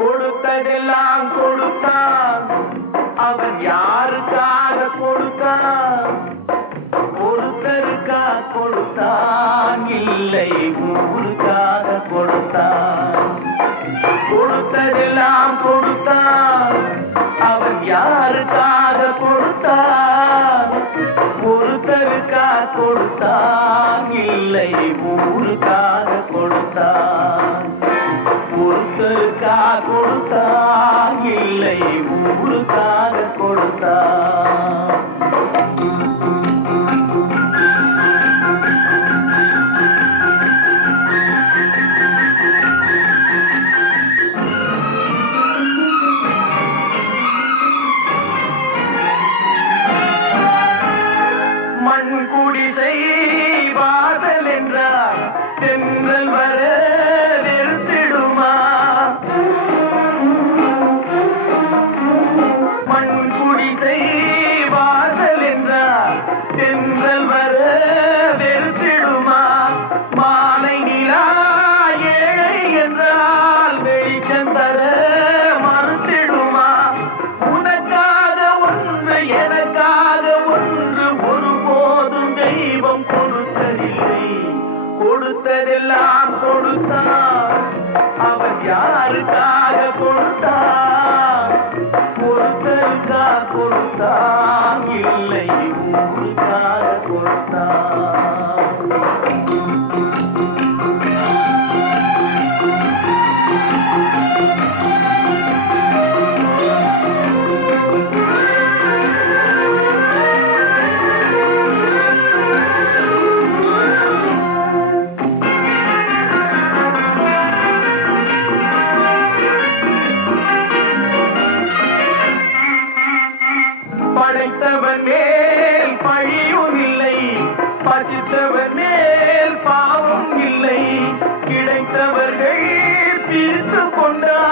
கொடுத்ததெல்லாம் கொடுத்தான், அவன் யாருக்காக கொடுத்தான்? ஒருத்தருக்கா கொடுத்தான், இல்லை ஊருக்காக கொடுத்தான். கொடுத்ததெல்லாம் கொடுத்தான், அவன் யாருக்காக கொடுத்தான்? ஒருத்தருக்கா கொடுத்தான், இல்லை ஊருக்காக கொடுத்தான். ஒருத்தருக்கா கொடுத்தான், இல்லை ஊருக்காக கொடுத்தான். மண் குடிசை வாசல் என்றார் தென்றல் வர நிறுத்திடுமா? மண் குடிசை வாசல் என்றார் தென்றல் வர நிறுத்திடுமா? மாலை நிலா ஏழை என்றால் வெளிச்சம் தர மறுத்திடுமா? உனக்காக ஒன்று எனக்காக ஒன்று ஒருபோதும் தெய்வம் கொடுத்ததில்லை. கொடுத்ததெல்லாம் கொடுத்தான், அவன் யாருக்காக கொடுத்தான்? ஒருத்தருக்கா கொடுத்தான், இல்லை ஊருக்காக கொடுத்தான். படைத்தவன் மேல் பழியும் இல்லை, பசித்தவன் மேல் பாவம் இல்லை. கிடைத்தவர்கள் பிரித்து கொண்டார்,